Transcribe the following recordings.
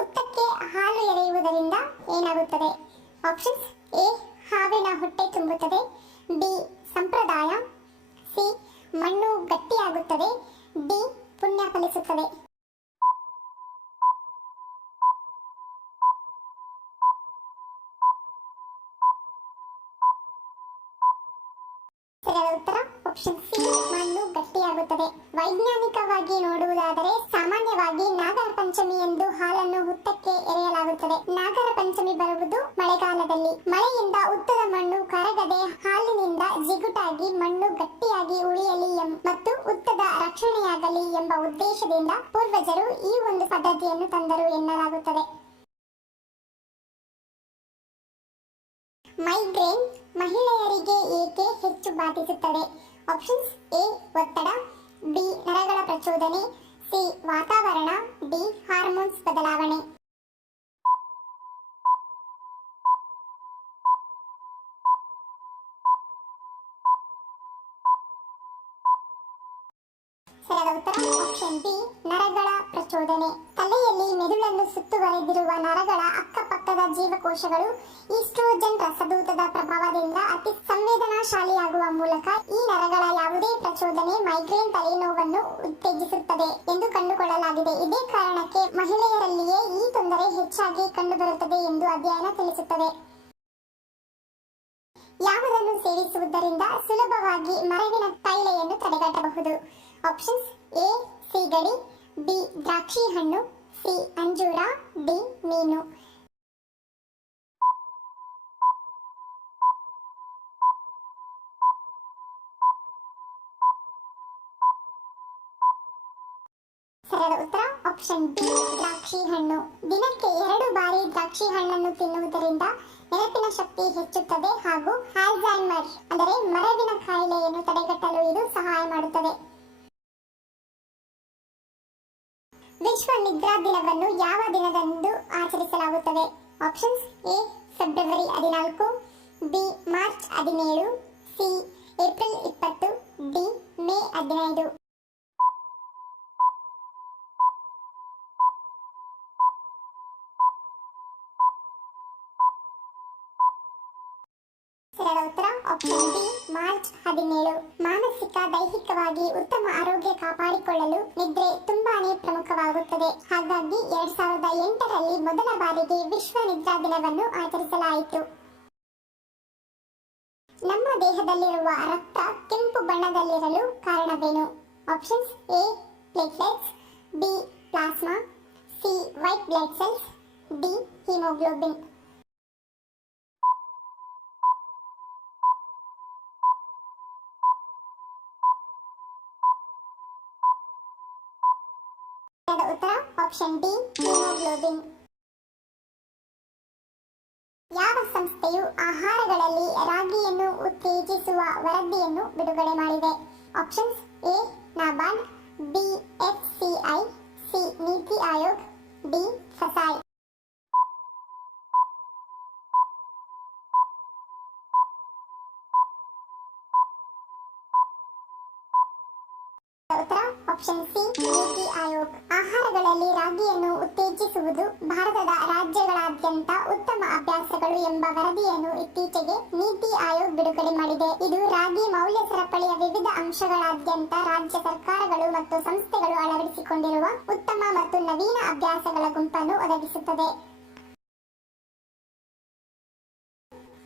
ಉತ್ತಕ್ಕೆ ಹಾಲು ಎರೆಯುವುದರಿಂದ ಏನಾಗುತ್ತದೆ? Options: A. ಹಾವಿನ ಹೊಟ್ಟೆ ತುಂಬುತ್ತದೆ. ಬಿ. ಸಂಪ್ರದಾಯ. ಸಿ. ಮಣ್ಣು ಗಟ್ಟಿಯಾಗುತ್ತದೆ. ಡಿ. ಪುಣ್ಯ ಫಲಿಸುತ್ತದೆ. ಸರಿಯಾದ ಉತ್ತರ ಆಪ್ಷನ್ ಸಿ, ಮಣ್ಣು ಗಟ್ಟಿಯಾಗುತ್ತದೆ. ವೈಜ್ಞಾನಿಕವಾಗಿ ನೋಡುವುದಾದರೆ ಸಾಮಾನ್ಯವಾಗಿ ನಾಗರ ಪಂಚಮಿ ಎಂದು ಹಾಲನ್ನು ಹುತ್ತಕ್ಕೆ ಎರೆಯಲಾಗುತ್ತದೆ. ನಾಗರ ಪಂಚಮಿ ಬರುವುದು ಮಳೆಗಾಲದಲ್ಲಿ. ಮಳೆಯಿಂದ ಹುತ್ತದ ಮಣ್ಣು ಕರಗದೆ ಹಾಲಿನಿಂದ ಜಿಗುಟಾಗಿ ಮಣ್ಣು ಗಟ್ಟಿಯಾಗಿ ಉಳಿಯಲಿ ಮತ್ತು ಹುತ್ತದ ರಕ್ಷಣೆಯಾಗಲಿ ಎಂಬ ಉದ್ದೇಶದಿಂದ ಪೂರ್ವಜರು ಈ ಒಂದು ಪದ್ಧತಿಯನ್ನು ತಂದರು ಎನ್ನಲಾಗುತ್ತದೆ. ಮೈಗ್ರೇನ್ ಮಹಿಳೆಯರಿಗೆ ಏಕೆ ಹೆಚ್ಚು ಬಾಧಿಸುತ್ತದೆ? Options: A. ಒತ್ತಡ. ಬಿ. ನರಗಳ ಪ್ರಚೋದನೆ. ಸಿ. ವಾತಾವರಣ. ಡಿ. ಹಾರ್ಮೋನ್ಸ್ ಬದಲಾವಣೆ. ಸರಿಯಾದ ಉತ್ತರ ಆಪ್ಷನ್ ಬಿ, ನರಗಳ ಪ್ರಚೋದನೆ. ತಲೆಯಲ್ಲಿ ಮೆದುಳನ್ನು ಸುತ್ತುವರೆದಿರುವ ನರಗಳ ಅಕ್ಕಪಕ್ಕದ ಜೀವಕೋಶಗಳು ಈಸ್ಟ್ರೋಜನ್ ರಸದೂತದ ಪ್ರಭಾವದಿಂದ ಅತಿ ಸಂವೇದನಾಶಾಲಿಯಾಗುವ ಮೂಲಕ ಈ ನರಗಳ ಯಾವುದೇ ಪ್ರಚೋದನೆ ಮೈಗ್ರೇನ್ ತಲೆನೋವನ್ನು ಉತ್ತೇಜಿಸುತ್ತದೆ ಎಂದು ಕಂಡುಕೊಳ್ಳಲಾಗಿದೆ. ಇದೇ ಕಾರಣಕ್ಕೆ ಮಹಿಳೆಯರಲ್ಲಿಯೇ ಈ ತೊಂದರೆ ಹೆಚ್ಚಾಗಿ ಕಂಡುಬರುತ್ತದೆ ಎಂದು ಅಧ್ಯಯನ ತಿಳಿಸುತ್ತದೆ. ಯಾವುದನ್ನು ಸೇವಿಸುವುದರಿಂದ ಸುಲಭವಾಗಿ ಮರವಿನ ಕಾಯಿಲೆಯನ್ನು ತಡೆಗಟ್ಟಬಹುದು? Options: A. ಸೀಗಡಿ. ಬಿ. ದ್ರಾಕ್ಷಿ ಹಣ್ಣು. ಸಿ. ಅಂಜೂರ. ಡಿ. ಮೀನು. ಸರಿಯಾದ ಉತ್ತರ ಆಪ್ಷನ್ ಬಿ, ದ್ರಾಕ್ಷಿ ಹಣ್ಣು. ದಿನಕ್ಕೆ 2 ಬಾರಿ ದ್ರಾಕ್ಷಿ ಹಣ್ಣನ್ನು ತಿನ್ನುವುದರಿಂದ ನೆನಪಿನ ಶಕ್ತಿ ಹೆಚ್ಚುತ್ತದೆ ಹಾಗೂ ಆಲ್ಝೈಮರ್ ಅಂದರೆ ಮರವಿನ ಕಾಯಿಲೆಯನ್ನು ತಡೆಗಟ್ಟಲು ಇದು ಸಹಾಯ ಮಾಡುತ್ತದೆ. ವಿಶ್ವ ನಿದ್ರಾ ದಿನವನ್ನು ಯಾವ ದಿನದಂದು ಆಚರಿಸಲಾಗುತ್ತದೆ? Options: A. February 14. B. March 17. C. April 20. D. May 15. ಸರಿಯಾದ ಉತ್ತರ ಆಪ್ಷನ್ ಬಿ, ಮಾರ್ಚ್ 17. ಮಾನಸಿಕ ದೈಹಿಕವಾಗಿ ಉತ್ತಮ ಆರೋಗ್ಯ ಕಾಪಾಡಿಕೊಳ್ಳಲು ನಿದ್ರೆ ತುಂಬಾನೇ ಪ್ರಮುಖವಾಗುತ್ತದೆ. ಹಾಗಾಗಿ 2008ರಲ್ಲಿ ಮೊದಲ ಬಾರಿಗೆ ವಿಶ್ವ ನಿದ್ರಾ ದಿನವನ್ನು ಆಚರಿಸಲಾಯಿತು. ನಮ್ಮ ದೇಹದಲ್ಲಿರುವ ರಕ್ತ ಕೆಂಪು ಬಣ್ಣದಲ್ಲಿರಲು ಕಾರಣವೇನು? Options: A. Platelets. B. Plasma. C. White blood cells. D. Haemoglobin. ಉತ್ತರ ಆಪ್ಷನ್ ಡಿ, ಹಿಮೋಗ್ಲೋಬಿನ್. ಯಾವ ಸಂಸ್ಥೆಯು ಆಹಾರಗಳಲ್ಲಿ ರಾಗಿಯನ್ನು ಉತ್ತೇಜಿಸುವ ವರದಿಯನ್ನು ಬಿಡುಗಡೆ ಮಾಡಿದೆ? Options: A. NABARD. B. FCI. C. ನೀತಿ ಆಯೋಗ್. ಡಿ. ಫಸಾಯ್. ಉತ್ತರ ಆಪ್ಷನ್ ಸಿ, ನೀತಿ ಆಯೋಗ್. ಆಹಾರಗಳಲ್ಲಿ ರಾಗಿಯನ್ನು ಉತ್ತೇಜಿಸುವುದು ಭಾರತದ ರಾಜ್ಯಗಳಾದ್ಯಂತ ಉತ್ತಮ ಅಭ್ಯಾಸಗಳು ಎಂಬ ವರದಿಯನ್ನು ಇತ್ತೀಚೆಗೆ ನೀತಿ ಆಯೋಗ್ ಬಿಡುಗಡೆ ಮಾಡಿದೆ. ಇದು ರಾಗಿ ಮೌಲ್ಯ ಸರಪಳಿಯ ವಿವಿಧ ಅಂಶಗಳಾದ್ಯಂತ ರಾಜ್ಯ ಸರ್ಕಾರಗಳು ಮತ್ತು ಸಂಸ್ಥೆಗಳು ಅಳವಡಿಸಿಕೊಂಡಿರುವ ಉತ್ತಮ ಮತ್ತು ನವೀನ ಅಭ್ಯಾಸಗಳ ಗುಂಪನ್ನು ಒದಗಿಸುತ್ತದೆ.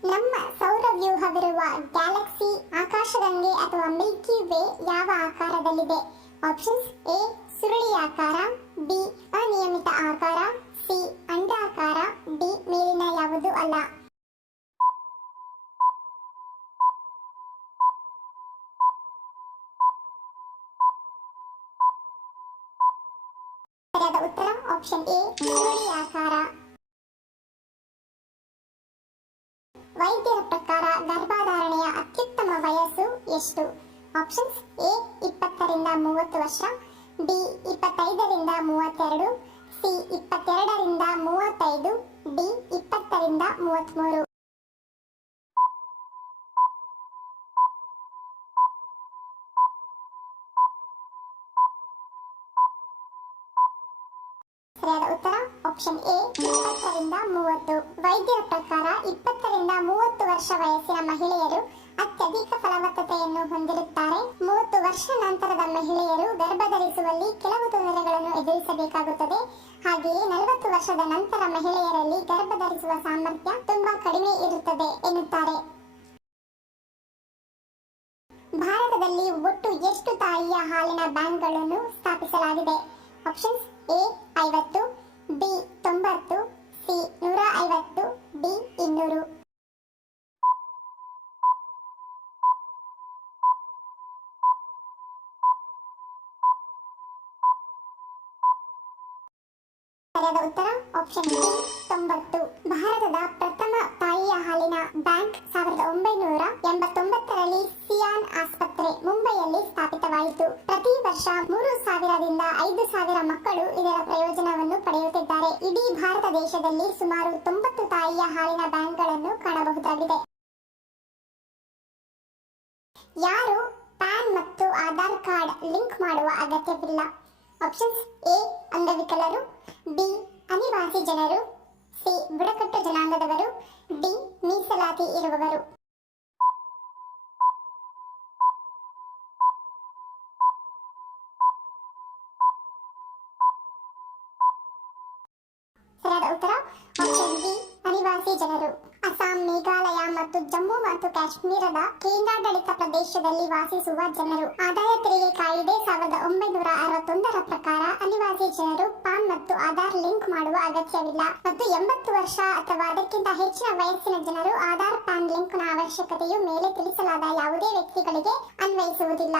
ನಮ್ಮ ಸೌರವ್ಯೂಹವಿರುವ ಗ್ಯಾಲಕ್ಸಿ ಆಕಾಶಗಂಗೆ ಅಥವಾ ಮಿಲ್ಕಿ ವೇ ಯಾವ ಆಕಾರದಲ್ಲಿದೆ? Options: A. ಸುರುಳಿಯಾಕಾರ. ಬಿ. ಅನಿಯಮಿತ ಆಕಾರ. ಸಿ. ಅಂಡಾಕಾರ. ಡಿ. ಮೇಲಿನ ಯಾವುದೂ ಅಲ್ಲ. ಸರಿಯಾದ ಉತ್ತರ ಆಪ್ಷನ್ ಎ, ಸುರುಳಿಯಾಕಾರ. ವೈದ್ಯರ ಪ್ರಕಾರ ಗರ್ಭಧಾರಣೆಯ ಅತ್ಯುತ್ತಮ ವಯಸ್ಸು ಎಷ್ಟು? Options: A. 20ರಿಂದ 30 ವರ್ಷ. ಬಿ. 25ರಿಂದ 32. ಸಿ. 22ರಿಂದ 35. ಡಿ. 20ರಿಂದ 33. ಸರಿಯಾದ ಉತ್ತರ ಆಪ್ಷನ್ ಎ 20ರಿಂದ 30. ವೈದ್ಯರ ಪ್ರಕಾರ 20ರಿಂದ 30 ವರ್ಷ ವಯಸ್ಸಿನ ಮಹಿಳೆಯರು ಅತ್ಯಧಿಕ ಫಲವತ್ತತೆಯನ್ನು ಹೊಂದಿರುತ್ತಾರೆ. 30 ವರ್ಷ ನಂತರದ ಮಹಿಳೆಯರು ಗರ್ಭಧರಿಸುವಲ್ಲಿ ಕೆಲವು ತೊಂದರೆಗಳನ್ನು ಎದುರಿಸಬೇಕಾಗುತ್ತದೆ. ಹಾಗೆಯೇ 40 ವರ್ಷದ ನಂತರ ಮಹಿಳೆಯರಲ್ಲಿ ಗರ್ಭಧರಿಸುವ ಸಾಮರ್ಥ್ಯ ತುಂಬಾ ಕಡಿಮೆ ಇರುತ್ತದೆ ಎನ್ನುತ್ತಾರೆ. ಭಾರತದಲ್ಲಿ ಒಟ್ಟು ಎಷ್ಟು ತಾಯಿಯ ಹಾಲಿನ ಬ್ಯಾಂಕ್ಗಳನ್ನು ಸ್ಥಾಪಿಸಲಾಗಿದೆ? Options A 50, B 90, C 150, D 200. ಸರಿಯಾದ ಉತ್ತರ ಆಪ್ಷನ್ ಡಿ 90. ಭಾರತದ ಪ್ರಥಮ ತಾಯಿಯ ಹಾಲಿನ ಬ್ಯಾಂಕ್ 1989ರಲ್ಲಿ ಸಿಯಾನ್ ಆಸ್ಪತ್ರೆ ಮುಂಬೈಯಲ್ಲಿ ಸ್ಥಾಪಿತವಾಯಿತು. ಪ್ರತಿ ವರ್ಷ 3,000ರಿಂದ 5,000 ಮಕ್ಕಳು ಇದರ ಪ್ರಯೋಜನವನ್ನು ಪಡೆಯುತ್ತಿದ್ದಾರೆ. ಇಡೀ ಭಾರತ ದೇಶದಲ್ಲಿ ಸುಮಾರು 90 ತಾಯಿಯ ಹಾಲಿನ ಬ್ಯಾಂಕ್ಗಳನ್ನು ಕಾಣಬಹುದಾಗಿದೆ. ಯಾರು ಪ್ಯಾನ್ ಮತ್ತು ಆಧಾರ್ ಕಾರ್ಡ್ ಲಿಂಕ್ ಮಾಡುವ ಅಗತ್ಯವಿಲ್ಲ? ಆಪ್ಷನ್ಸ್ ಎ ಅಂಗವಿಕಲರು, ಬಿ ಅನಿವಾಸಿ ಜನರು, ಸಿ ಬುಡಕಟ್ಟು ಜನಾಂಗದವರು, ಡಿ ಮೀಸಲಾತಿ ಇರುವವರು. ಸರಿಯಾದ ಉತ್ತರ ಆಪ್ಷನ್ ಬಿ ಅನಿವಾಸಿ ಜನರು. ಅಸ್ಸಾಂ, ಮೇಘಾಲಯ ಮತ್ತು ಜಮ್ಮು ಮತ್ತು ಕಾಶ್ಮೀರದ ಕೇಂದ್ರಾಡಳಿತ ಪ್ರದೇಶದಲ್ಲಿ ವಾಸಿಸುವ ಜನರು. ಆದಾಯ ತೆರಿಗೆ ಕಾಯ್ದೆ 1961ರ ಪ್ರಕಾರ ಅನಿವಾಸಿ ಜನರು ಪಾನ್ ಮತ್ತು ಆಧಾರ್ ಲಿಂಕ್ ಮಾಡುವ ಅಗತ್ಯವಿಲ್ಲ ಮತ್ತು 80 ವರ್ಷ ಅಥವಾ ಅದಕ್ಕಿಂತ ಹೆಚ್ಚಿನ ವಯಸ್ಸಿನ ಜನರು ಆಧಾರ್ ಪ್ಯಾನ್ ಲಿಂಕ್ನ ಅವಶ್ಯಕತೆಯು ಮೇಲೆ ತಿಳಿಸಲಾದ ಯಾವುದೇ ವ್ಯಕ್ತಿಗಳಿಗೆ ಅನ್ವಯಿಸುವುದಿಲ್ಲ.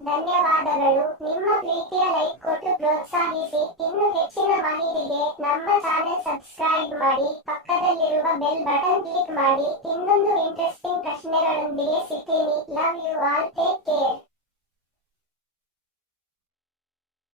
ಧನ್ಯವಾದಗಳು. ನಿಮ್ಮ ಪ್ರೀತಿಯ ಲೈಕ್ ಕೊಟ್ಟು ಪ್ರೋತ್ಸಾಹಿಸಿ. ಇನ್ನು ಹೆಚ್ಚಿನ ಮಾಹಿತಿಗೆ ನಮ್ಮ ಚಾನೆಲ್ ಸಬ್ಸ್ಕ್ರೈಬ್ ಮಾಡಿ, ಪಕ್ಕದಲ್ಲಿರುವ ಬೆಲ್ ಬಟನ್ ಕ್ಲಿಕ್ ಮಾಡಿ. ಇನ್ನೊಂದು ಇಂಟ್ರೆಸ್ಟಿಂಗ್ ಪ್ರಶ್ನೆಗಳೊಂದಿಗೆ ಸಿಗ್ತೀನಿ. Love you all. Take care.